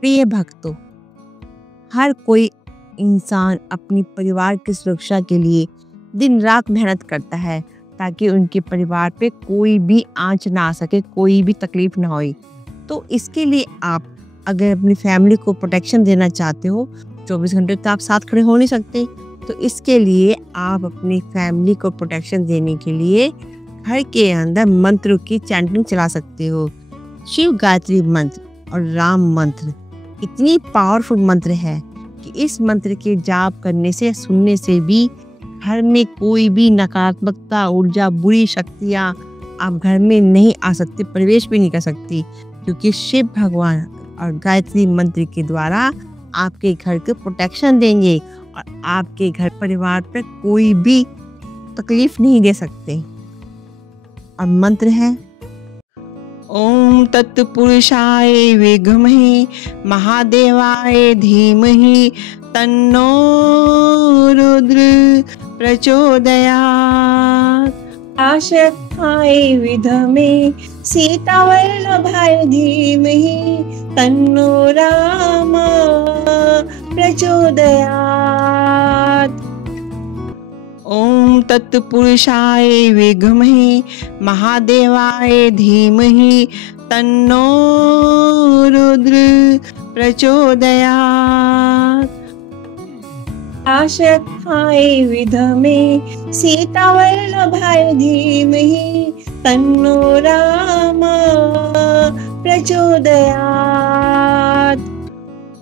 प्रिय भक्तों, हर कोई इंसान अपनी परिवार की सुरक्षा के लिए दिन रात मेहनत करता है ताकि उनके परिवार पे कोई भी आंच ना आ सके, कोई भी तकलीफ ना होए। तो इसके लिए आप अगर अपनी फैमिली को प्रोटेक्शन देना चाहते हो, 24 घंटे तो आप साथ खड़े हो नहीं सकते, तो इसके लिए आप अपनी फैमिली को प्रोटेक्शन देने के लिए घर के अंदर मंत्र की चैंटिंग चला सकते हो। शिव गायत्री मंत्र और राम मंत्र इतनी पावरफुल मंत्र है कि इस मंत्र के जाप करने से, सुनने से भी घर में कोई भी नकारात्मकता, ऊर्जा, बुरी शक्तियाँ आप घर में नहीं आ सकती, प्रवेश भी नहीं कर सकती, क्योंकि शिव भगवान और गायत्री मंत्र के द्वारा आपके घर को प्रोटेक्शन देंगे और आपके घर परिवार पर कोई भी तकलीफ नहीं दे सकते। और मंत्र है ओम तत्पुरुषाय विद्महे महादेवाय धीमहि तन्नो रुद्र प्रचोदयात्। आशक्ताय विद्महे सीतावल्लभाय धीमहि तन्नो राम प्रचोदयात्। ओम तत्पुरुषाय विद्महे महादेवाय धीमहि तन्नो रुद्र प्रचोदयात्। आशक्ताय विद्महे सीतावल्लभाय धीमहि तन्नो राम प्रचोदयात्।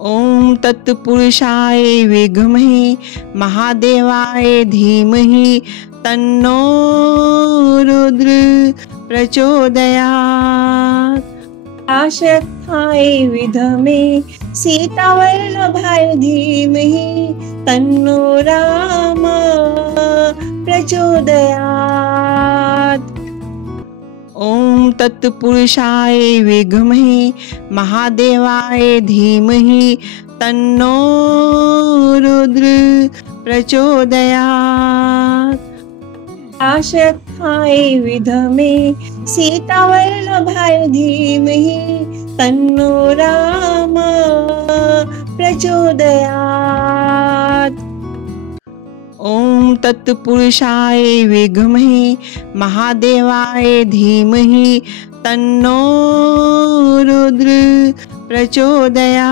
ओम तत्पुरुषाय विद्महे महादेवाय धीमहि तन्नो रुद्र प्रचोदयात्। आशक्ताय विद्महे सीतावल्लभाय धीमहि तन्नो राम प्रचोदयात्। ओम तत्पुरुषाय विद्महे महादेवाय धीमहि तन्नो रुद्र प्रचोदयात्। आशक्ताय विद्महे सीतावल्लभाय धीमहि तन्नो राम प्रचोदयात्। ओम तत्पुरुषाय विद्महे महादेवाय धीमहि तन्नो रुद्र प्रचोदयात्।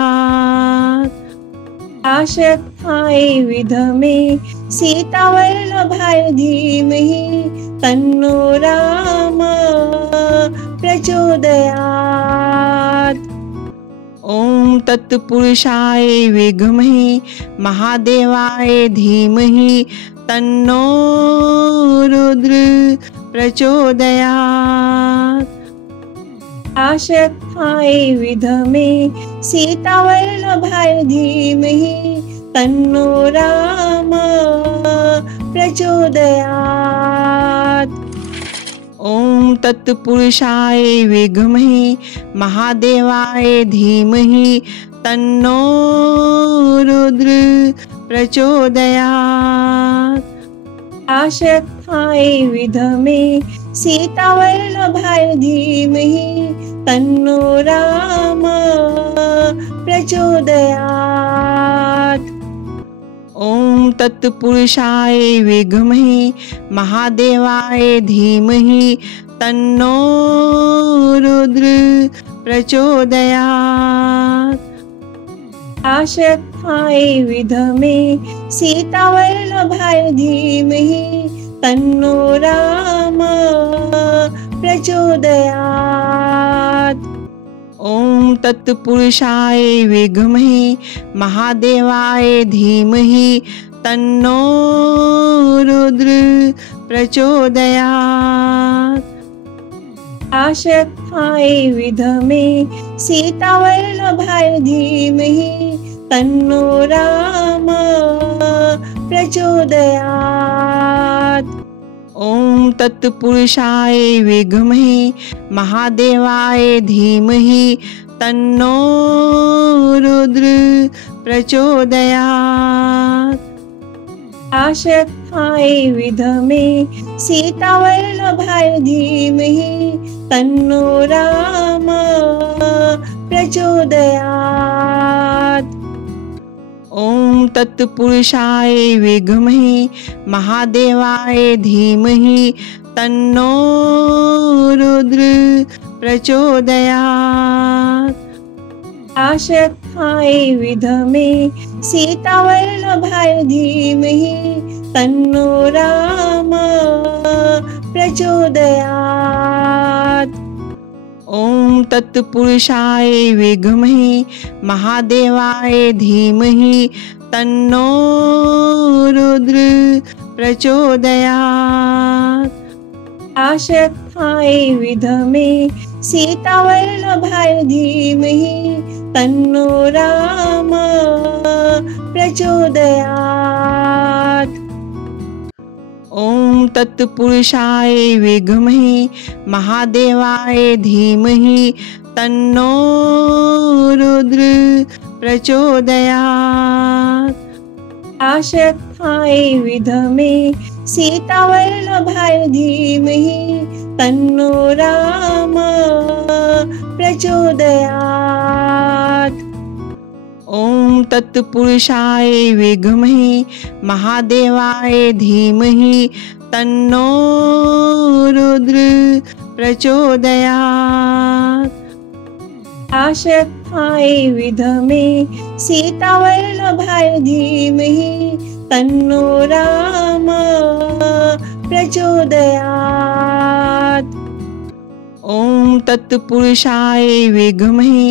आशक्ताय विद्महे सीतावल्लभाय धीमहि तन्नो राम प्रचोदयात्। ओम तत्पुरुषाय विद्महे महादेवाय धीमहि तन्नो रुद्र प्रचोदयात्। आशक्ताय विद्महे सीतावल्लभाय धीमहि तन्नो राम प्रचोदयात्। ओम तत्पुरुषाय विद्महे महादेवाय धीमहि तन्नो रुद्र प्रचोदयात्। आशक्ताय विद्महे सीतावल्लभाय धीमहि तन्नो राम प्रचोदयात्। ओम तत्पुरुषाय विद्महे महादेवाय धीमहि तन्नो रुद्र प्रचोदयात्। आशक्ताय विद्महे सीतावल्लभाय धीमहि तन्नो राम प्रचोदयात्। ओम तत्पुरुषाय विद्महे महादेवाय धीमहि तन्नो रुद्र प्रचोदयात्। आशक्ताय विद्महे सीतावल्लभाय धीमहि तन्नो राम प्रचोदयात्। ओम तत्पुरुषाय विद्महे महादेवाय धीमहि तन्नो रुद्र प्रचोदयात्। आशक्ताय विद्महे सीतावल्लभाय धीमहि तन्नो राम प्रचोदयात्। ओम तत्पुरुषाय विद्महे महादेवाय धीमहि तन्नो रुद्र प्रचोदयात्। आशक्ताय विद्महे सीतावल्लभाय धीमहि तन्नो राम प्रचोदयात्। ओम तत्पुरुषाय विद्महे महादेवाय धीमहि तन्नो रुद्र प्रचोदयात्। आशक्ताय विद्महे सीतावल्लभाय धीमहि तन्नो राम प्रचोदयात्। ओम तत्पुरुषाय विद्महे महादेवाय धीमहि तन्नो रुद्र प्रचोदयात्। आशक्ताय विद्महे सीतावल्लभाय धीमहि तन्नो राम प्रचोदयात्। ओम तत्पुरुषाय विद्महे महादेवाय धीमहि तन्नो रुद्र प्रचोदयात्। आशक्ताय विद्महे सीतावल्लभाय धीमहि तन्नो राम प्रचोदयात्। ओम तत्पुरुषाय विद्महे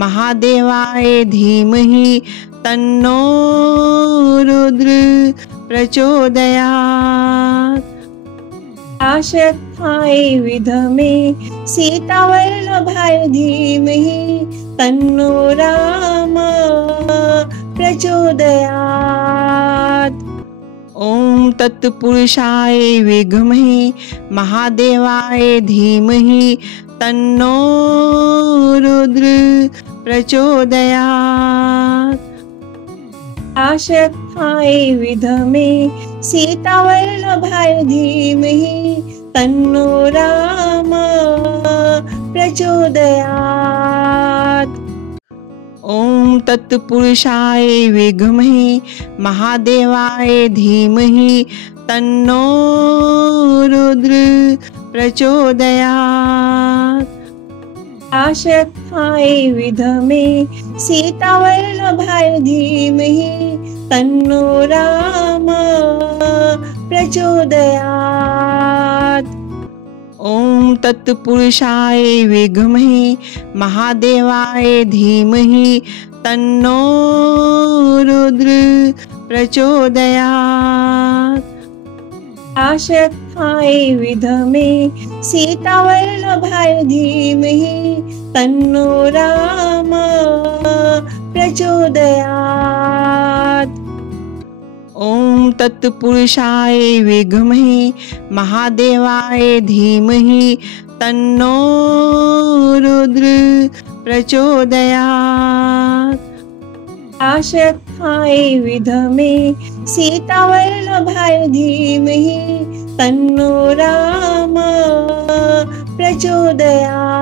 महादेवाय धीमहि तन्नो रुद्र प्रचोदयात्। आशक्ताय विद्महे सीतावल्लभाय धीमहि तन्नो राम प्रचोदयात्। ओम तत्पुरुषाय विद्महे महादेवाय धीमहि तन्नो रुद्र प्रचोदयात्। आशक्ताय विद्महे सीतावल्लभाय धीमहि तन्नो राम प्रचोदयात्। ओम तत्पुरुषाय विद्महे महादेवाय धीमहि तन्नो रुद्र प्रचोदयात्। आशक्ताय विद्महे सीतावल्लभाय धीमहि तन्नो राम प्रचोदयात्। ओम तत्पुरुषाय विद्महे महादेवाय धीमहि तन्नो रुद्र प्रचोदयात्। आशक्ताय विद्महे सीतावल्लभाय धीमहि तन्नो राम प्रचोदयात्। ओम तत्पुरुषाय विद्महे महादेवाय धीमहि तन्नो रुद्र प्रचोदयात्। आशक्ताय विद्महे सीतावल्लभाय धीमहि तन्नो राम प्रचोदयात्।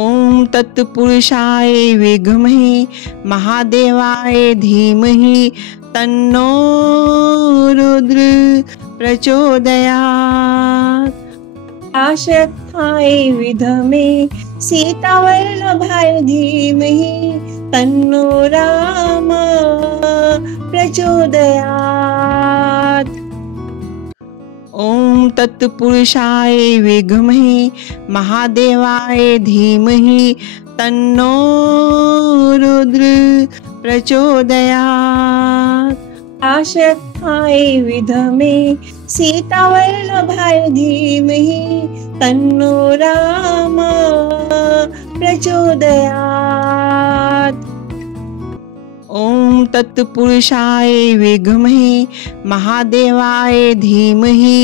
ओम तत्पुरुषाय विद्महे महादेवाय धीमहि तन्नो रुद्र प्रचोदयात्। आशक्ताय विद्महे सीतावल्लभाय धीमहि तन्नो राम प्रचोदयात्। ओम तत्पुरुषाय विद्महे महादेवाय धीमहि तन्नो रुद्र प्रचोदयात्। आशक्ताय विद्महे सीतावल्लभाय धीमहि तन्नो राम प्रचोदयात्। ओम तत्पुरुषाय विद्महे महादेवाय धीमहि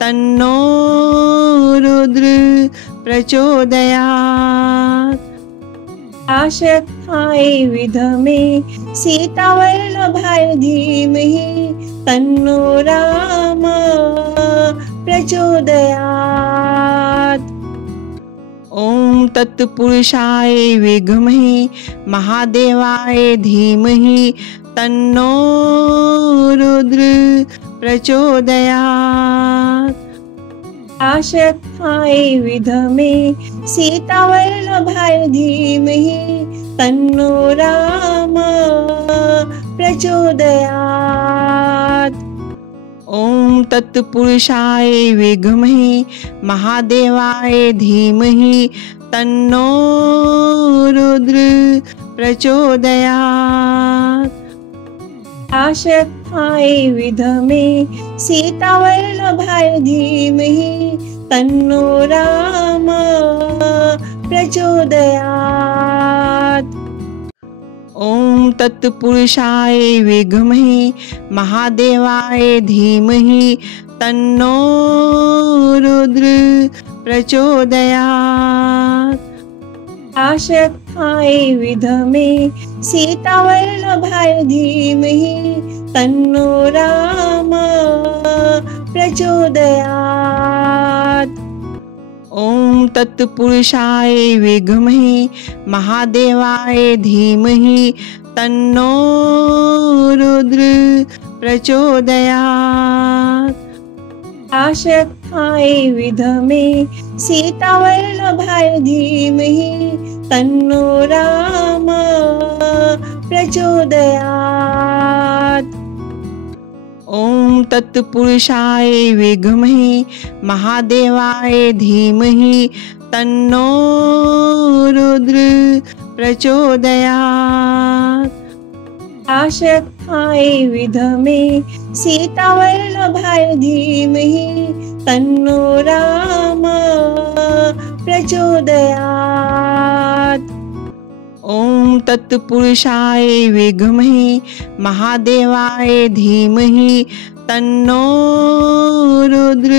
तन्नो रुद्र प्रचोदयात्। आशक्ताय विद्महे सीतावल्लभाय धीमहि तन्नो राम प्रचोदयात्। ओम तत्पुरुषाय विद्महे महादेवाय धीमहि तन्नो रुद्र प्रचोदयात्। आशक्ताय विद्महे सीतावल्लभाय धीमहि तन्नो राम प्रचोदयात्। ओम तत्पुरुषाय विद्महे महादेवाय धीमहि तन्नो रुद्र प्रचोदयात्। आशक्ताय विद्महे सीतावल्लभाय धीमहि तन्नो राम प्रचोदयात्। ओम तत्पुरुषाय विद्महे महादेवाय धीमहि तन्नो रुद्र प्रचोदयात्। आशक्ताय विद्महे सीतावल्लभाय धीमहि तन्नो राम प्रचोदयात्। ओम तत्पुरुषाय विद्महे महादेवाय धीमहि तन्नो रुद्र प्रचोदयात्। आशक्ताय विद्महे सीतावल्लभाय धीमहि तन्नो राम प्रचोदयात्। ओम तत्पुरुषाय विद्महे महादेवाय धीमहि तन्नो रुद्र प्रचोदयात्। आशक्ताय विद्महे सीतावल्लभाय धीमहि तन्नो राम प्रचोदयात्। ओम तत्पुरुषाय विद्महे महादेवाय धीमहि तन्नो रुद्र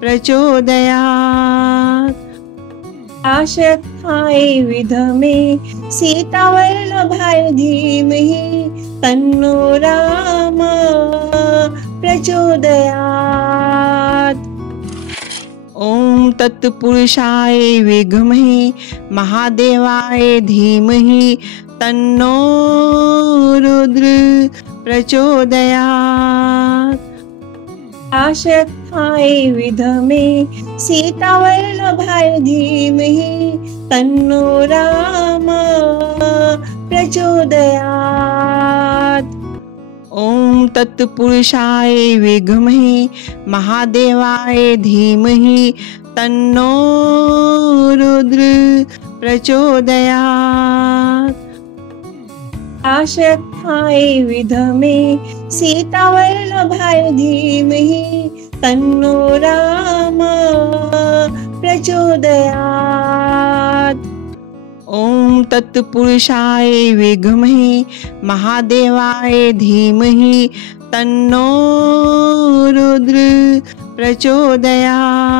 प्रचोदयात्। आशक्ताय विद्महे सीतावल्लभाय धीमहि तन्नो राम प्रचोदयात्। ओम तत्पुरुषाय विद्महे महादेवाय धीमहि तन्नो रुद्र प्रचोदयात्। आशक्ताय विद्महे सीतावल्लभाय धीमहि तन्नो राम प्रचोदयात्। ओम तत्पुरुषाय विद्महे महादेवाय धीमहि तन्नो रुद्र प्रचोदयात्। आशक्ताय विद्महे सीतावल्लभाय धीमहि तन्नो राम प्रचोदयात्। ओम तत्पुरुषाय विद्महे महादेवाय धीमहि तन्नो रुद्र प्रचोदयात्।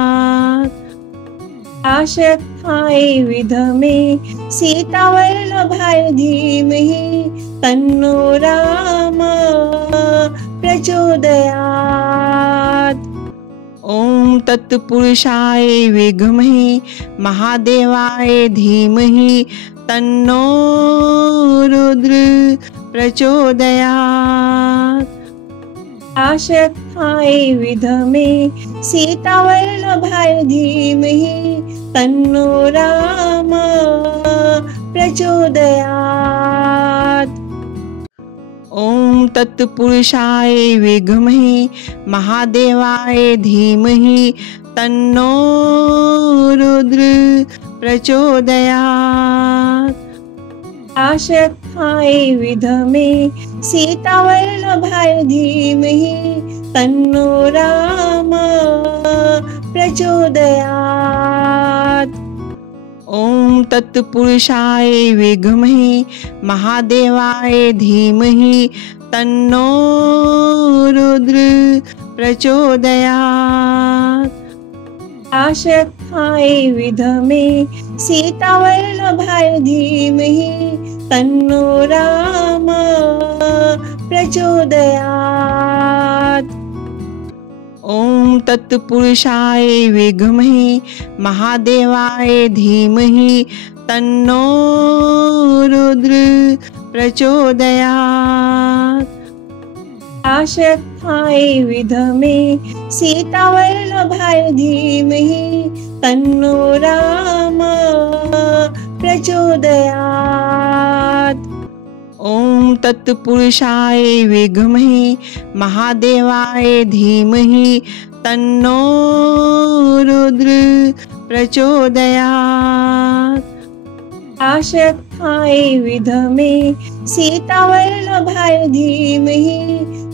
आशक्ताय विद्महे सीतावल्लभाय धीमहि तन्नो राम प्रचोदयात्। ओम तत्पुरुषाय विद्महे महादेवाय धीमहि तन्नो रुद्र प्रचोदयात्। आशक्ताय विद्महे सीतावल्लभाय धीमहि तन्नो राम प्रचोदयात्। ओम तत्पुरुषाय विद्महे महादेवाय धीमहि तन्नो रुद्र प्रचोदयात्। आशक्ताय विद्महे सीतावल्लभाय धीमहि तन्नो राम प्रचोदयात्। ओम तत्पुरुषाय विद्महे महादेवाय धीमहि तन्नो रुद्र प्रचोदयात्। आशक्ताय विद्महे सीतावल्लभाय धीमहि तन्नो राम प्रचोदयात्। ओम तत्पुरुषाय विद्महे महादेवाय धीमहि तन्नो रुद्र प्रचोदयात्। आशक्ताय विद्महे सीतावल्लभाय धीमहि तन्नो राम प्रचोदयात्। ओम तत्पुरुषाय विद्महे महादेवाय धीमहि तन्नो रुद्र प्रचोदयात्। आशक्ताय विद्महे सीतावल्लभाय धीमहि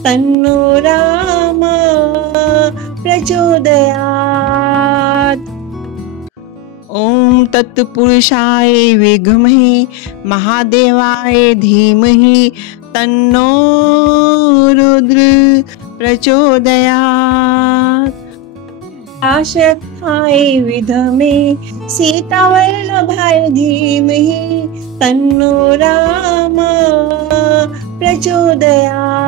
तन्नो राम प्रचोदयात्। ओम तत्पुरुषाय विद्महे महादेवाय धीमहि तन्नो रुद्र प्रचोदयात्। आशक्ताय विद्महे सीतावल्लभाय धीमहि तन्नो राम प्रचोदयात्।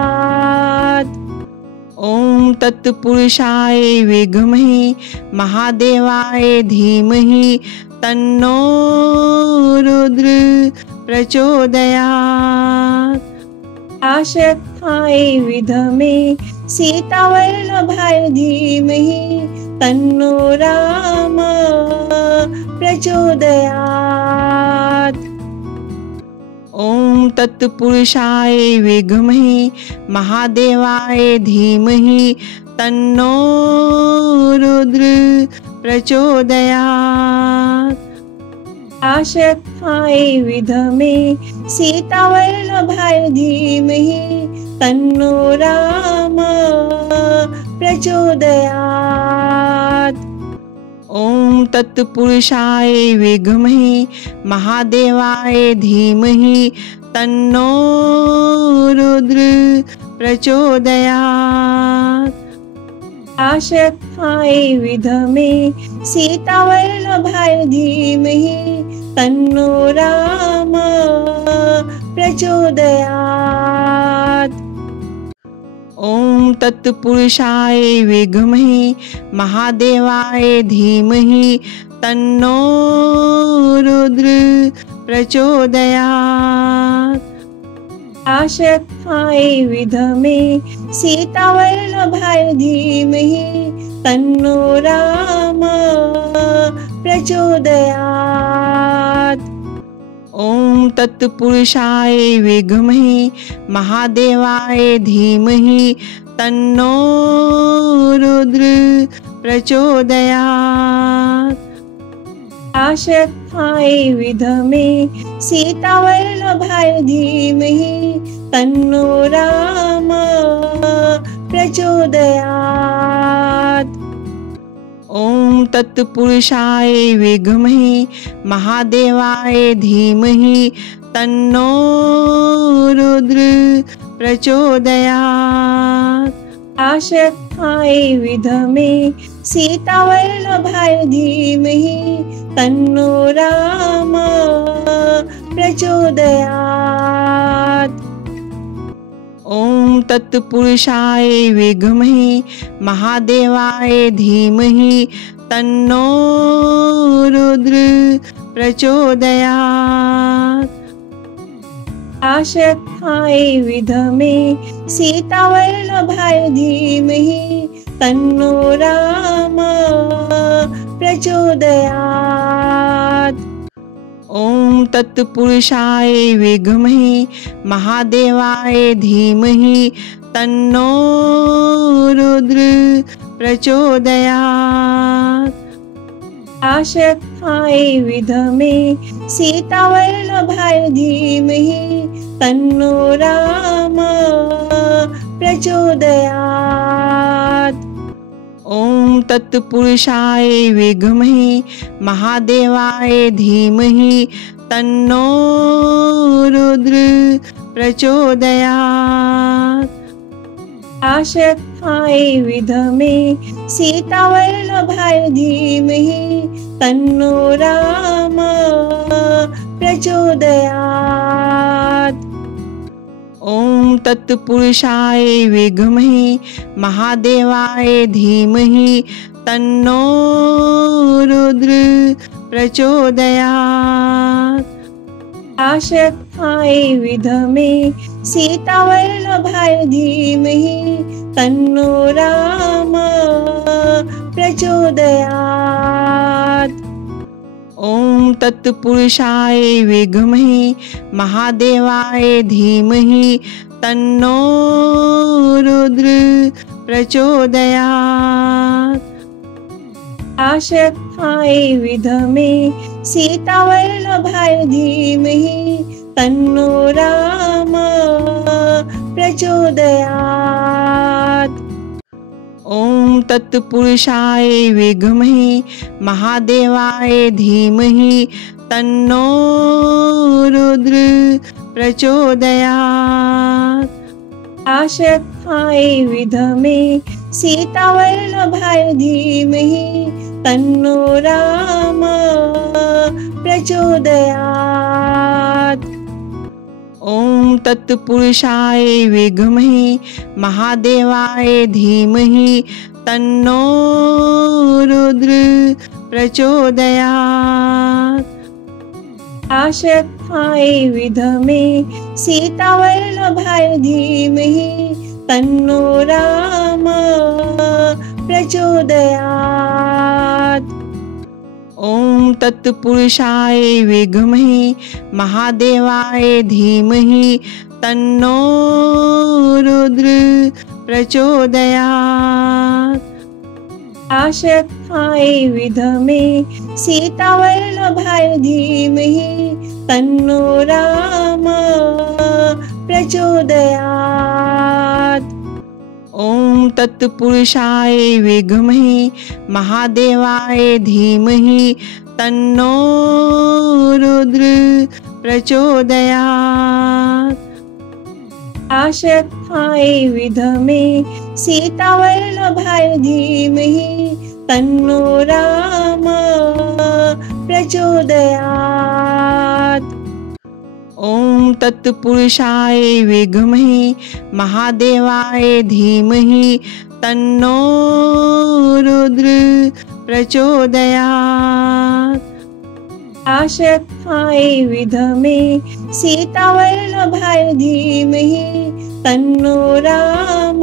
ओम तत्पुरुषाय विद्महे महादेवाय धीमहि तन्नो रुद्र प्रचोदयात्। आशक्ताय विद्महे सीतावल्लभाय धीमहि तन्नो राम प्रचोदयात्। ओम तत्पुरुषाय विद्महे महादेवाय धीमहि तन्नो रुद्र प्रचोदयात्। आशक्ताय विद्महे सीतावल्लभाय धीमहि तन्नो राम प्रचोदयात्। ओम तत्पुरुषाय विद्महे महादेवाय धीमहि तन्नो रुद्र प्रचोदयात्। आशक्ताय विद्महे सीतावल्लभाय धीमहि तन्नो राम प्रचोदयात्। ओम तत्पुरुषाय विद्महे महादेवाय धीमहि तन्नो रुद्र प्रचोदयात्। आशक्ताय विद्महे सीतावल्लभाय धीमहि तन्नो राम प्रचोदयात्। ओम तत्पुरुषाय विद्महे महादेवाय धीमहि तन्नो रुद्र प्रचोदयात्। आशक्ताय विद्महे सीतावल्लभाय धीमहि तन्नो राम प्रचोदयात्। ओम तत्पुरुषाय विद्महे महादेवाय धीमहि तन्नो रुद्र प्रचोदयात्। आशक्ताय विद्महे सीतावल्लभाय धीमहि तन्नो राम प्रचोदयात्। ओम तत्पुरुषाय विद्महे महादेवाय धीमहि तन्नो रुद्र प्रचोदयात्। आशक्ताय विद्महे सीतावल्लभाय धीमहि तन्नो राम प्रचोदयात्। ओम तत्पुरुषाय विद्महे महादेवाय धीमहि तन्नो रुद्र प्रचोदयात्। आशक्ताय विद्महे सीतावल्लभाय धीमहि तन्नो राम प्रचोदयात्। ओम तत्पुरुषाय विद्महे महादेवाय धीमहि तन्नो रुद्र प्रचोदयात्। आशक्ताय विद्महे सीतावल्लभाय धीमहि तन्नो राम प्रचोदयात्। ओम तत्पुरुषाय विद्महे महादेवाय धीमहि तन्नो रुद्र प्रचोदयात्। आशक्ताय विद्महे सीतावल्लभाय धीमहि तन्नो राम प्रचोदयात्। ओम तत्पुरुषाय विद्महे महादेवाय धीमहि तन्नो रुद्र प्रचोदयात्। आशक्ताय विद्महे सीतावल्लभाय धीमहि तन्नो राम प्रचोदयात्। ओम तत्पुरुषाय विद्महे महादेवाय धीमहि तन्नो रुद्र प्रचोदयात्। आशक्ताय विद्महे सीतावल्लभाय धीमहि तन्नो राम प्रचोदयात्। ओम तत्पुरुषाय विद्महे महादेवाय धीमहि तन्नो रुद्र प्रचोदयात्। आशक्ताय विद्महे सीतावल्लभाय धीमहि तन्नो राम प्रचोदयात्। ओम तत्पुरुषाय विद्महे महादेवाय धीमहि तन्नो रुद्र प्रचोदयात्। आशक्ताय विद्महे सीतावल्लभाय धीमहि तन्नो राम प्रचोदयात्। ओम तत्पुरुषाय विद्महे महादेवाय धीमहि तन्नो रुद्र प्रचोदयात्। आशक्ताय विद्महे सीतावल्लभाय धीमहि तन्नो राम प्रचोदयात्। ओम तत्पुरुषाय विद्महे महादेवाय धीमहि तन्नो रुद्र प्रचोदयात्। आशक्ताय विद्महे सीतावल्लभाय धीमहि तन्नो राम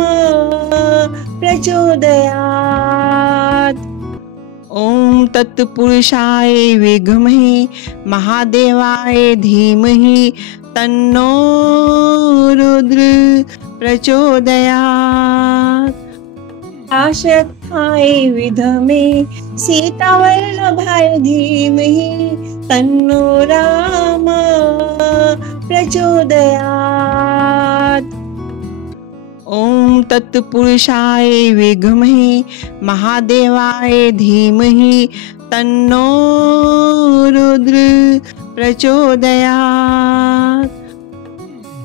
प्रचोदयात्। ओम तत्पुरुषाय विद्महे महादेवाय धीमहि तन्नो रुद्र प्रचोदयात्। आशक्ताय विद्महे सीतावल्लभाय धीमहि तन्नो राम प्रचोदयात्। ओम तत्पुरुषाय विद्महे महादेवाय धीमहि तन्नो रुद्र प्रचोदयात्।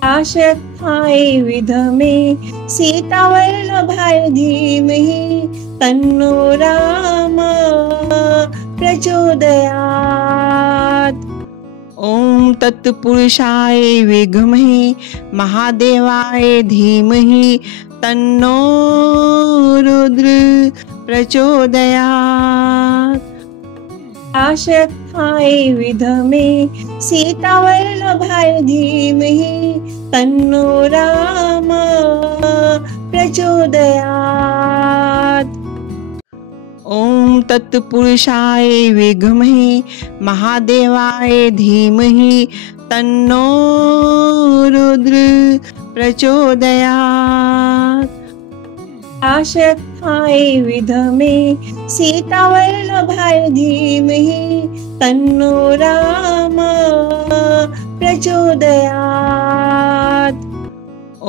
आशक्ताय विद्महे सीतावल्लभाय धीमहि तन्नो राम प्रचोदयात्। ओम तत्पुरुषाय विद्महे महादेवाय धीमहि तन्नो रुद्र प्रचोदयात्। आशक्ताय विद्महे सीतावल्लभाय धीमहि तन्नो राम प्रचोदयात्। ओम तत्पुरुषाय विद्महे महादेवाय धीमहि तन्नो रुद्र प्रचोदयात्। आशक्ताय विद्महे सीतावल्लभाय धीमहि तन्नो राम प्रचोदयात्।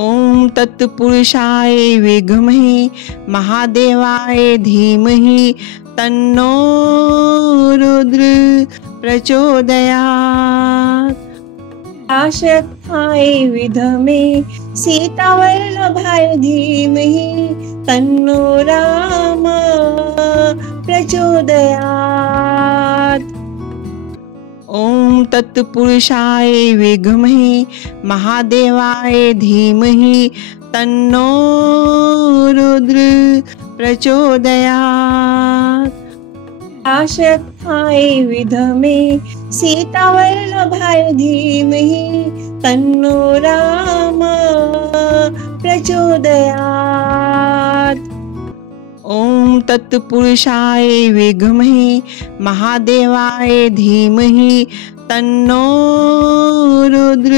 ओम तत्पुरुषाय विद्महे महादेवाय धीमहि तन्नो रुद्र प्रचोदयात्। आशक्ताय विद्महे सीतावल्लभाय धीमहि तन्नो राम प्रचोदयात्। ओम तत्पुरुषाय विद्महे महादेवाय धीमहि तन्नो रुद्र प्रचोदयात्। आशक्ताय विद्महे सीतावल्लभाय धीमहि तन्नो राम प्रचोदयात्। ओम तत्पुरुषाय विद्महे महादेवाय धीमहि तन्नो रुद्र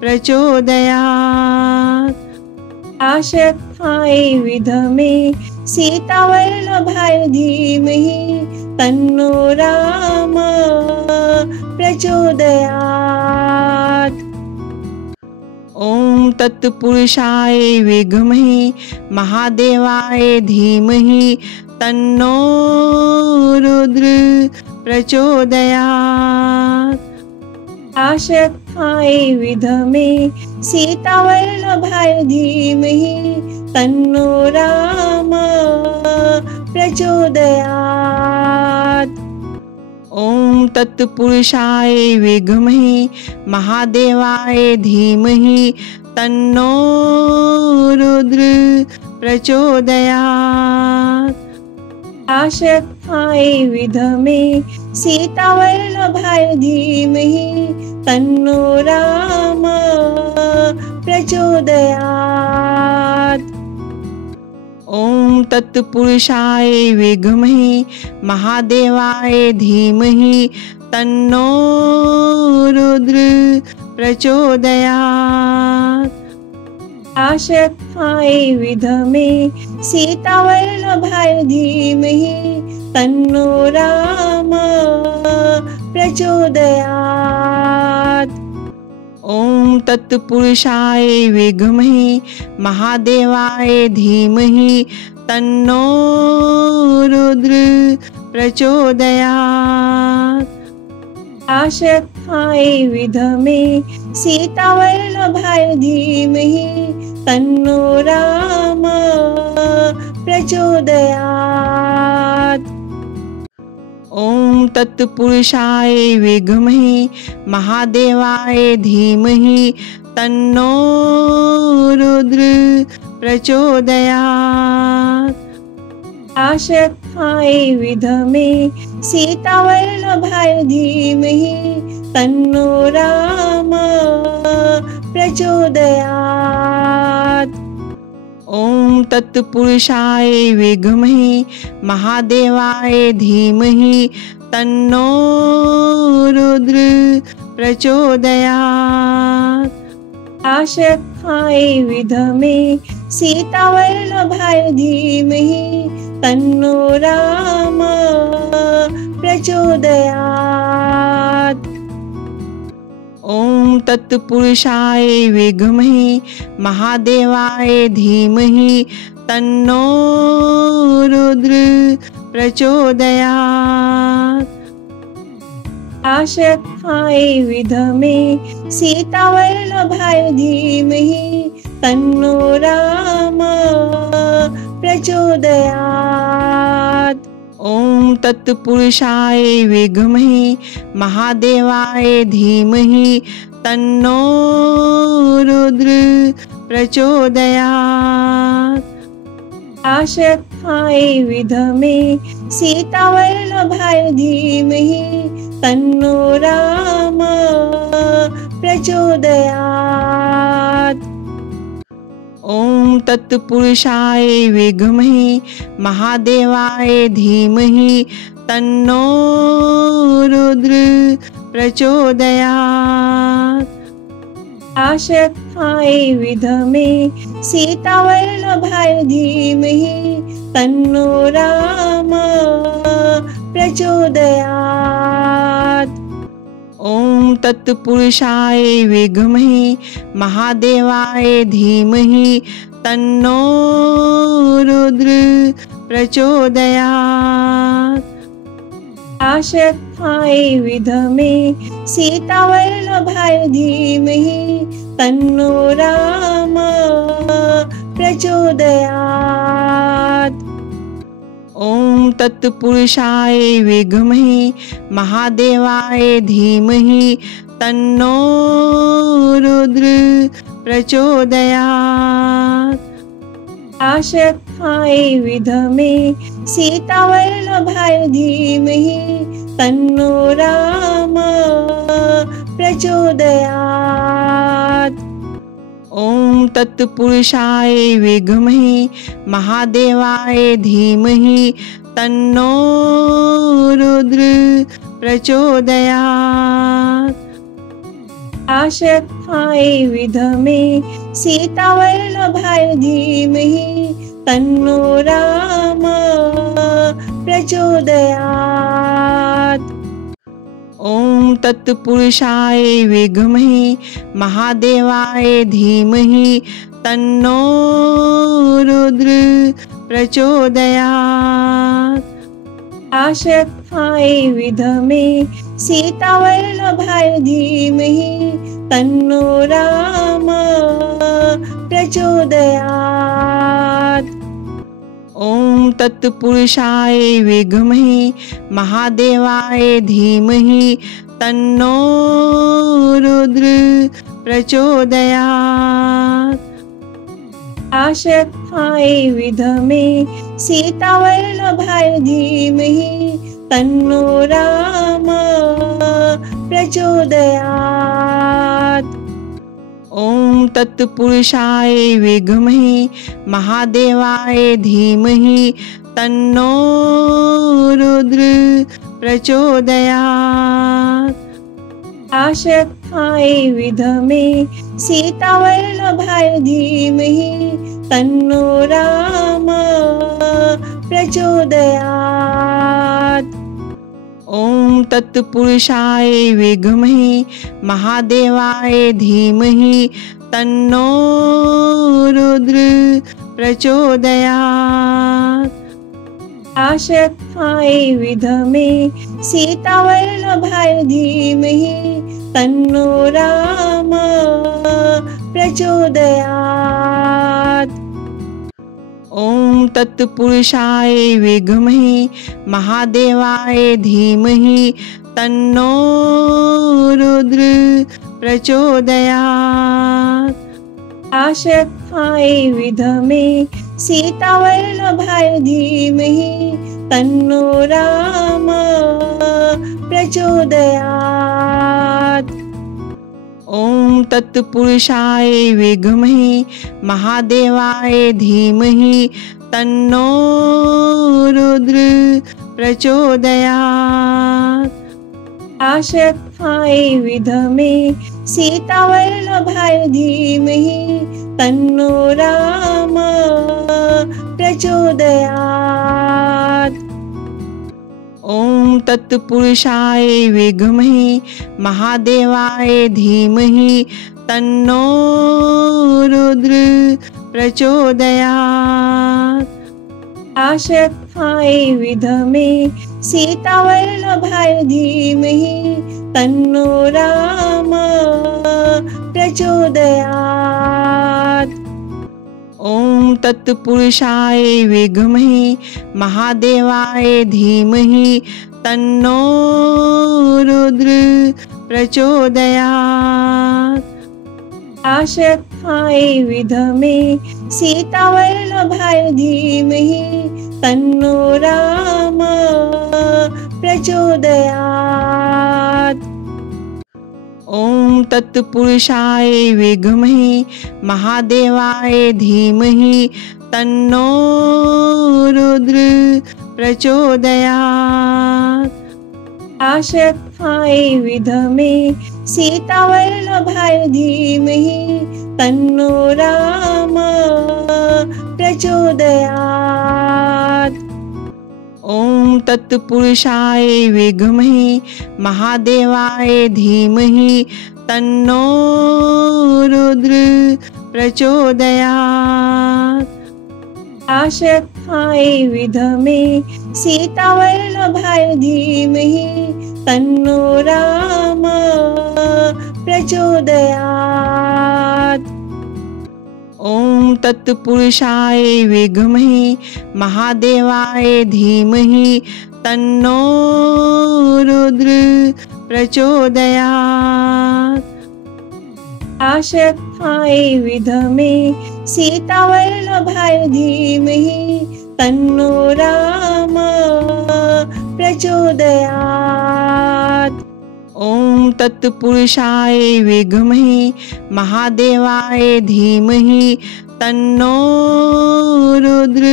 प्रचोदयात्। आशक्ताय विद्महे सीतावल्लभाय धीमहि तन्नो राम प्रचोदयात्। ओम तत्पुरुषाय विद्महे महादेवाय धीमहि तन्नो रुद्र प्रचोदयात्। आशक्ताय विद्महे सीतावल्लभाय धीमहि तन्नो राम प्रचोदयात्। ओम तत्पुरुषाय विद्महे महादेवाय धीमहि तन्नो रुद्र प्रचोदयात्। आशक्ताय विद्महे सीतावल्लभाय धीमहि तन्नो राम प्रचोदयात्। ओम तत्पुरुषाय विद्महे महादेवाय धीमहि तन्नो रुद्र प्रचोदयात्। आशक्ताय विद्महे सीतावल्लभाय धीमहि तन्नो राम प्रचोदयात्। ओम तत्पुरुषाय विद्महे महादेवाय धीमहि तन्नो रुद्र प्रचोदयात्। आशक्ताय विद्महे सीतावल्लभाय धीमहि तन्नो राम प्रचोदयात्। ओम तत्पुरुषाय विद्महे महादेवाय धीमहि तन्नो रुद्र प्रचोदयात्। आशक्ताय विद्महे सीतावल्लभाय धीमहि तन्नो राम प्रचोदयात्। ओम तत्पुरुषाय विद्महे महादेवाय धीमहि तन्नो रुद्र प्रचोदयात्। आशक्ताय विद्महे सीतावल्लभाय धीमहि तन्नो राम प्रचोदयात्। ओम तत्पुरुषाय विद्महे महादेवाय धीमहि तन्नो रुद्र प्रचोदयात्। आशक्ताय विद्महे सीतावल्लभाय धीमहि तन्नो राम प्रचोदयात्। ओम तत्पुरुषाय विद्महे महादेवाय धीमहि तन्नो रुद्र प्रचोदयात्। आशक्ताय विद्महे सीतावल्लभाय धीमहि तन्नो राम प्रचोदयात्। ओम तत्पुरुषाय विद्महे महादेवाय धीमहि तन्नो रुद्र प्रचोदयात्। आशक्ताय विद्महे सीतावल्लभाय धीमहि तन्नो राम प्रचोदयात्। ओम तत्पुरुषाय विद्महे महादेवाय धीमहि तन्नो रुद्र प्रचोदयात्। आशक्ताय विद्महे सीतावल्लभाय धीमहि तन्नो राम प्रचोदयात्। ओम तत्पुरुषाय विद्महे महादेवाय धीमहि तन्नो रुद्र प्रचोदयात्। आशक्ताय विद्महे सीतावल्लभाय धीमहि तन्नो राम प्रचोदयात्। ॐ तत्पुरुषाय विद्महे महादेवाय धीमहि तन्नो रुद्र प्रचोदयात्। आशक्ताय विद्महे सीतावल्लभाय धीमहि तन्नो राम प्रचोदयात्। ॐ तत्पुरुषाय विद्महे महादेवाय धीमहि तन्नो रुद्र प्रचोदयात्। आशक्ताय विद्महे सीतावल्लभाय धीमहि तन्नो राम प्रचोदयात्। ॐ तत्पुरुषाय विद्महे महादेवाय धीमहि तन्नो रुद्र प्रचोदयात्। आशक्ताय विद्महे सीतावल्लभाय धीमहि तन्नो राम प्रचोदयात्। ॐ तत्पुरुषाय विद्महे महादेवाय धीमहि तन्नो रुद्र प्रचोदयात्। आशक्ताय विद्महे सीतावल्लभाय धीमहि तन्नो राम प्रचोदयात्। ॐ तत्पुरुषाय विद्महे महादेवाय धीमहि तन्नो रुद्र प्रचोदयात्। आशक्ताय विद्महे सीतावल्लभाय धीमहि तन्नो राम प्रचोदयात्। ॐ तत्पुरुषाय विद्महे महादेवाय धीमहि तन्नो रुद्र प्रचोदयात्। आशक्ताय विद्महे सीतावल्लभाय धीमहि तन्नो राम प्रचोदयात्। ॐ तत्पुरुषाय विद्महे महादेवाय धीमहि तन्नो रुद्र प्रचोदयात्। आशक्ताय विद्महे सीतावल्लभाय धीमहि तन्नो राम प्रचोदयात्। ॐ तत्पुरुषाय विद्महे महादेवाय धीमहि तन्नो रुद्र प्रचोदयात्। आशक्ताय विद्महे सीतावल्लभाय धीमहि तन्नो राम प्रचोदयात्। ॐ तत्पुरुषाय विद्महे महादेवाय धीमहि तन्नो रुद्र प्रचोदयात्। आशक्ताय विद्महे सीतावल्लभाय धीमहि तन्नो राम प्रचोदयात्। ॐ तत्पुरुषाय विद्महे महादेवाय धीमहि तन्नो रुद्र प्रचोदयात्। आशक्ताय विद्महे सीतावल्लभाय धीमहि तन्नो राम प्रचोदयात्। ॐ तत्पुरुषाय विद्महे महादेवाय धीमहि तन्नो रुद्र प्रचोदयात्। आशक्ताय विद्महे सीतावल्लभाय धीमहि तन्नो राम प्रचोदयात्। ओम तत्पुरुषाय विद्महे महादेवाय धीमहि तन्नो रुद्र प्रचोदयात्। आशक्ताय विद्महे सीतावल्लभाय धीमहि तन्नो राम प्रचोदयात्। ओम तत्पुरुषाय विद्महे महादेवाय धीमहि तन्नो रुद्र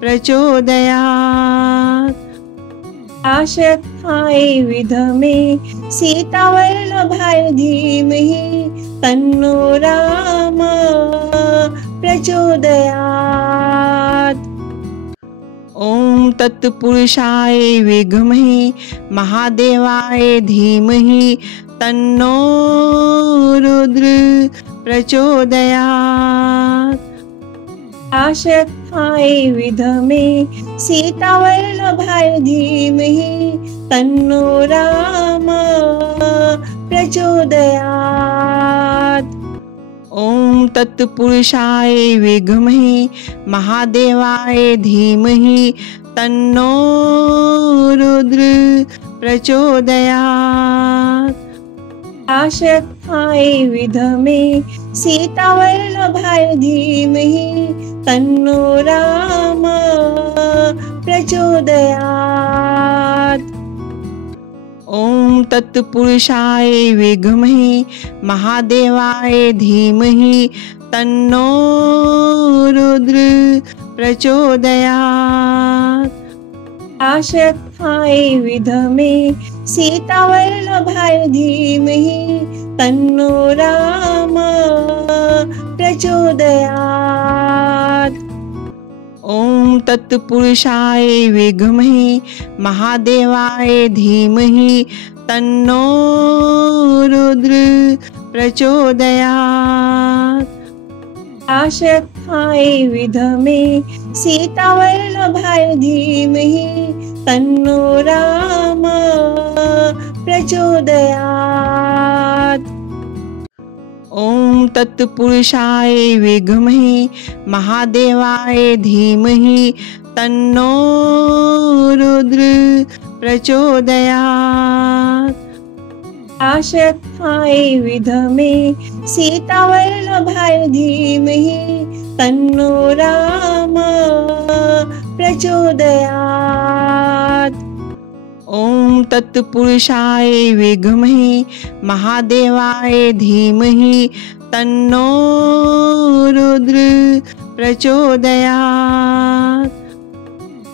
प्रचोदयात्। आशक्ताय विद्महे सीतावल्लभाय धीमहि तन्नो राम प्रचोदयात्। ओम तत्पुरुषाय विद्महे महादेवाय धीमहि तन्नो रुद्र प्रचोदयात्। आशक्ताय विद्महे सीतावल्लभाय धीमहि तन्नो राम प्रचोदयात्। ओम तत्पुरुषाय विद्महे महादेवाय धीमहि तन्नो रुद्र प्रचोदयात्। आशक्ताय विद्महे सीतावल्लभाय धीमहि तन्नो राम प्रचोदयात्। ओम तत्पुरुषाय विद्महे महादेवाय धीमहि तन्नो रुद्र प्रचोदयात्। आशक्ताय विद्महे सीतावल्लभाय धीमहि तन्नो राम प्रचोदयात्। ओम तत्पुरुषाय विद्महे महादेवाय धीमहि तन्नो रुद्र प्रचोदयात्। आशक्ताय विद्महे सीतावल्लभाय धीमहि तन्नो राम प्रचोदयात्। ओम तत्पुरुषाय विद्महे महादेवाय धीमहि तन्नो रुद्र प्रचोदयात्। आशक्ताय विद्महे सीतावल्लभाय धीमहि तन्नो राम प्रचोदयात्। ओम तत्पुरुषाय विद्महे महादेवाय धीमहि तन्नो रुद्र प्रचोदयात्।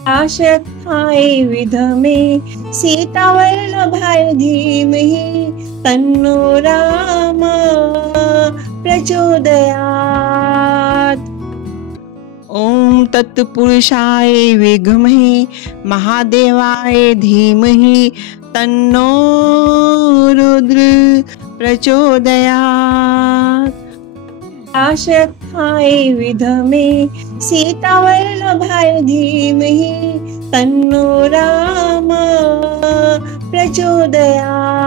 आशक्ताय विद्महे सीतावल्लभाय धीमहि तन्नो राम प्रचोदयात्। ओम तत्पुरुषाय विद्महे महादेवाय धीमहि तन्नो रुद्र प्रचोदयात्। आशक्ताय विद्महे सीतावल्लभाय धीमहि तन्नो राम प्रचोदयात्।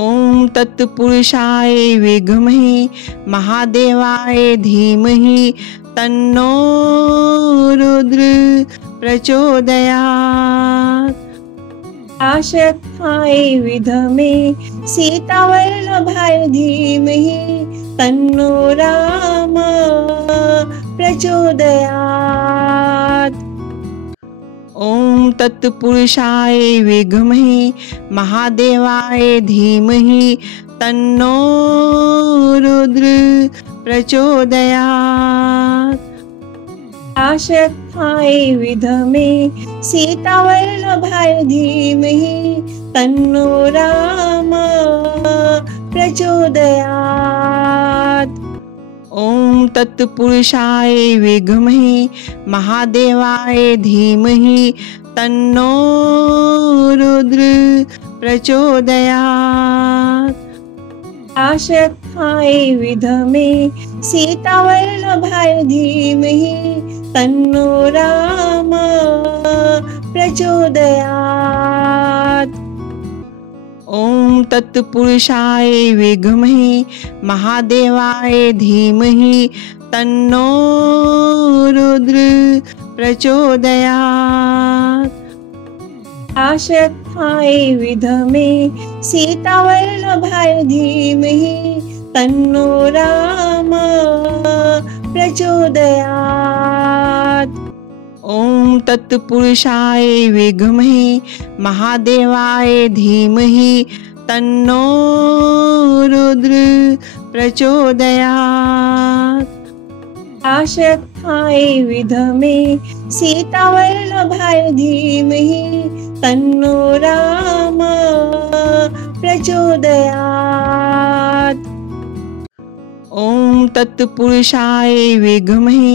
ओम तत्पुरुषाय विद्महे महादेवाय धीमहि तन्नो रुद्र प्रचोदयात्। आशक्ताय विद्महे सीतावल्लभाय धीमहि तन्नो राम प्रचोदयात्। ओम तत्पुरुषाय विद्महे महादेवाय धीमहि तन्नो रुद्र प्रचोदयात्। आशक्ताय विद्महे सीतावल्लभाय धीमहि तन्नो राम प्रचोदयात्। ओम तत्पुरुषाय विद्महे महादेवाय धीमहि तन्नो रुद्र प्रचोदयात्। आशक्ताय विद्महे सीतावल्लभाय धीमहि तन्नो राम प्रचोदयात्। ॐ तत्पुरुषाय विद्महे महादेवाय धीमहि तन्नो रुद्र प्रचोदयात्। आशक्ताय विद्महे सीतावल्लभाय धीमहि तन्नो राम प्रचोदयात्। ॐ तत्पुरुषाय विद्महे महादेवाय धीमहि तन्नो रुद्र प्रचोदयात्। आशक्ताय विद्महे सीतावल्लभाय धीमहि तन्नो राम प्रचोदयात्। ॐ तत्पुरुषाय विद्महे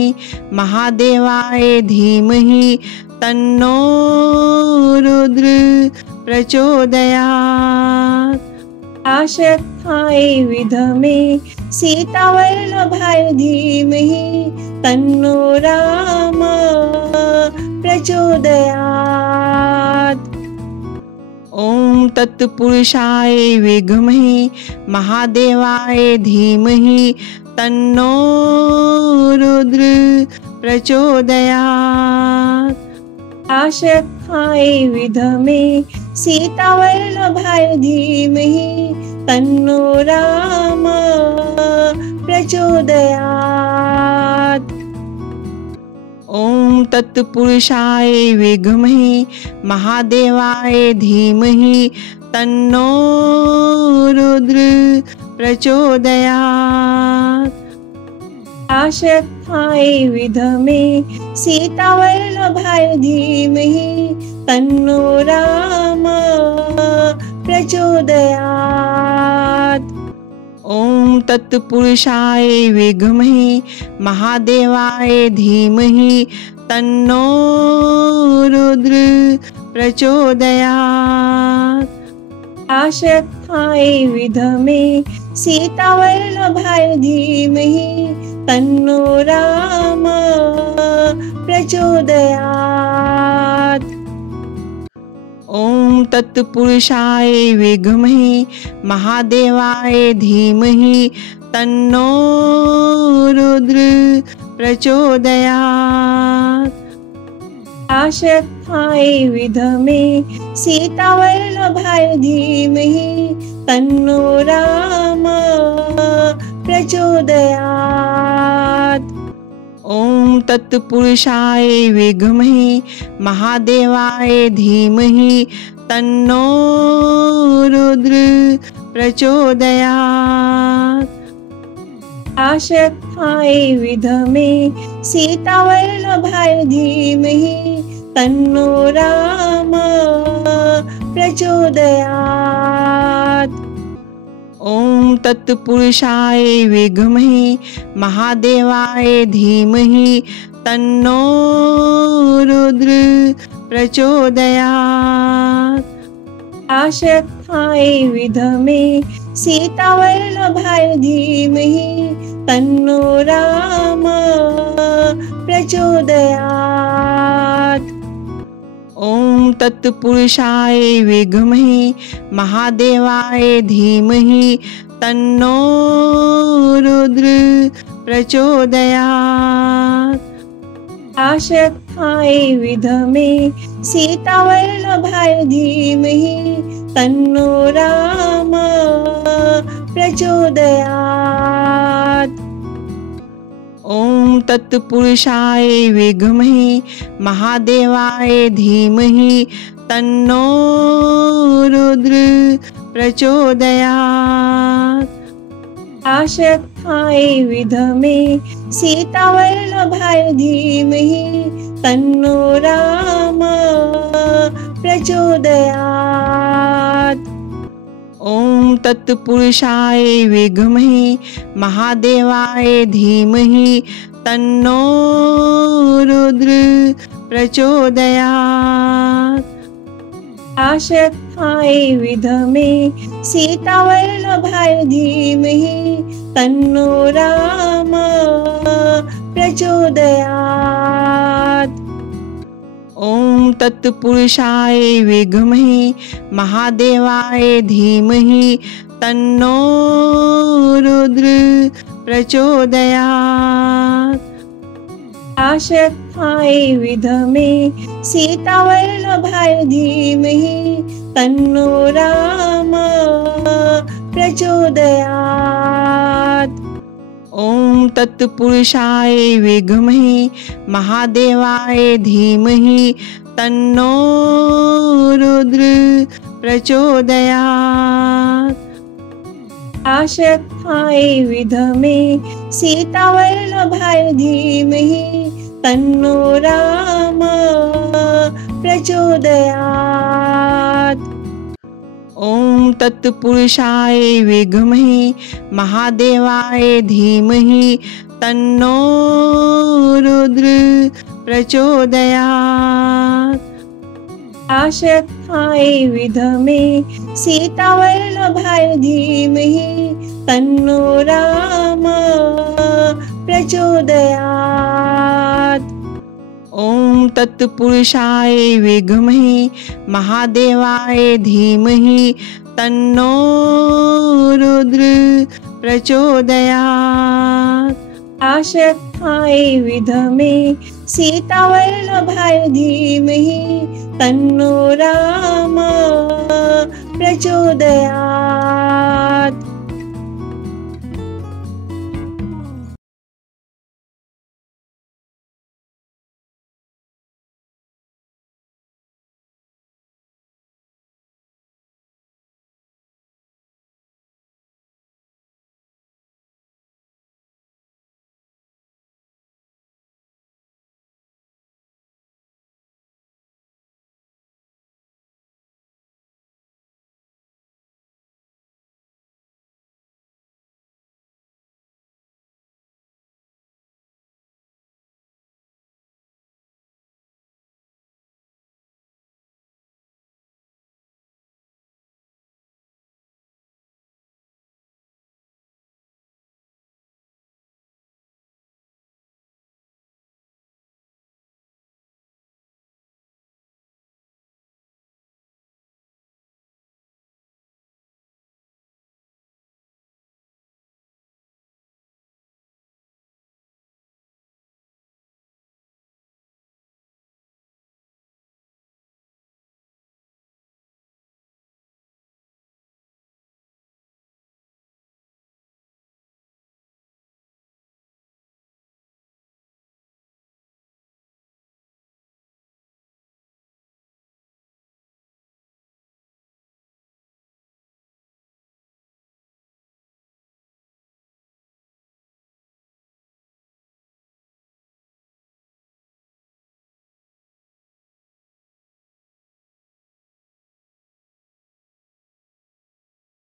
महादेवाय धीमहि तन्नो रुद्र प्रचोदयात्। आशक्ताय विद्महे सीतावल्लभाय धीमहि तन्नो राम प्रचोदयात्। ॐ तत्पुरुषाय विद्महे महादेवाय धीमहि तन्नो रुद्र प्रचोदयात्। आशक्ताय विद्महे सीतावल्लभाय धीमहि तन्नो राम प्रचोदयात्। ॐ तत्पुरुषाय विद्महे महादेवाय धीमहि तन्नो रुद्र प्रचोदयात्। आशक्ताय विद्महे सीतावल्लभाय धीमहि तन्नो राम प्रचोदयात्। ॐ तत्पुरुषाय विद्महे महादेवाय धीमहि तन्नो रुद्र प्रचोदयात्। आशक्ताय विद्महे सीतावल्लभाय धीमहि तन्नो राम प्रचोदयात्। ॐ तत्पुरुषाय विद्महे महादेवाय धीमहि तन्नो रुद्र प्रचोदयात्। आशक्ताय विद्महे सीतावल्लभाय धीमहि तन्नो राम प्रचोदयात्। ॐ तत्पुरुषाय विद्महे महादेवाय धीमहि तन्नो रुद्र प्रचोदयात्। आशक्ताय विद्महे सीतावल्लभाय धीमहि तन्नो राम प्रचोदयात्। ॐ तत्पुरुषाय विद्महे महादेवाय धीमहि तन्नो रुद्र प्रचोदयात्। आशक्ताय विद्महे सीतावल्लभाय धीमहि तन्नो राम प्रचोदयात्। ॐ तत्पुरुषाय विद्महे महादेवाय धीमहि तन्नो रुद्र प्रचोदयात्। आशक्ताय विद्महे सीतावल्लभाय धीमहि तन्नो राम प्रचोदयात्। ॐ तत्पुरुषाय विद्महे महादेवाय धीमहि तन्नो रुद्र प्रचोदयात्। आशक्ताय विद्महे सीतावल्लभाय धीमहि तन्नो राम प्रचोदयात्। ॐ तत्पुरुषाय विद्महे महादेवाय धीमहि तन्नो रुद्र प्रचोदयात्। आशक्ताय विद्महे सीतावल्लभाय धीमहि तन्नो राम प्रचोदयात्। ॐ तत्पुरुषाय विद्महे महादेवाय धीमहि तन्नो रुद्र प्रचोदयात्। आशक्ताय विद्महे सीतावल्लभाय धीमहि तन्नो राम प्रचोदयात्। ओम तत्पुरुषाय विद्महे महादेवाय धीमहि तन्नो रुद्र प्रचोदयात्। आशक्ताय विद्महे सीतावल्लभाय धीमहि तन्नो राम प्रचोदयात्। ओम तत्पुरुषाय विद्महे महादेवाय धीमहि तन्नो रुद्र प्रचोदयात्। आशक्ताय विद्महे सीतावल्लभाय धीमहि तन्नो राम प्रचोदयात्। ओम तत्पुरुषाय विद्महे महादेवाय धीमहि तन्नो रुद्र प्रचोदयात्। आशक्ताय विद्महे सीतावल्लभाय धीमहि तन्नो राम प्रचोदयात्।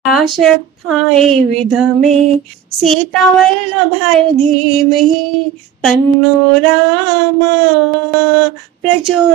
आशक्ताय विद्महे सीतावल्लभाय धीमहि तन्नो राम प्रचोदयात्।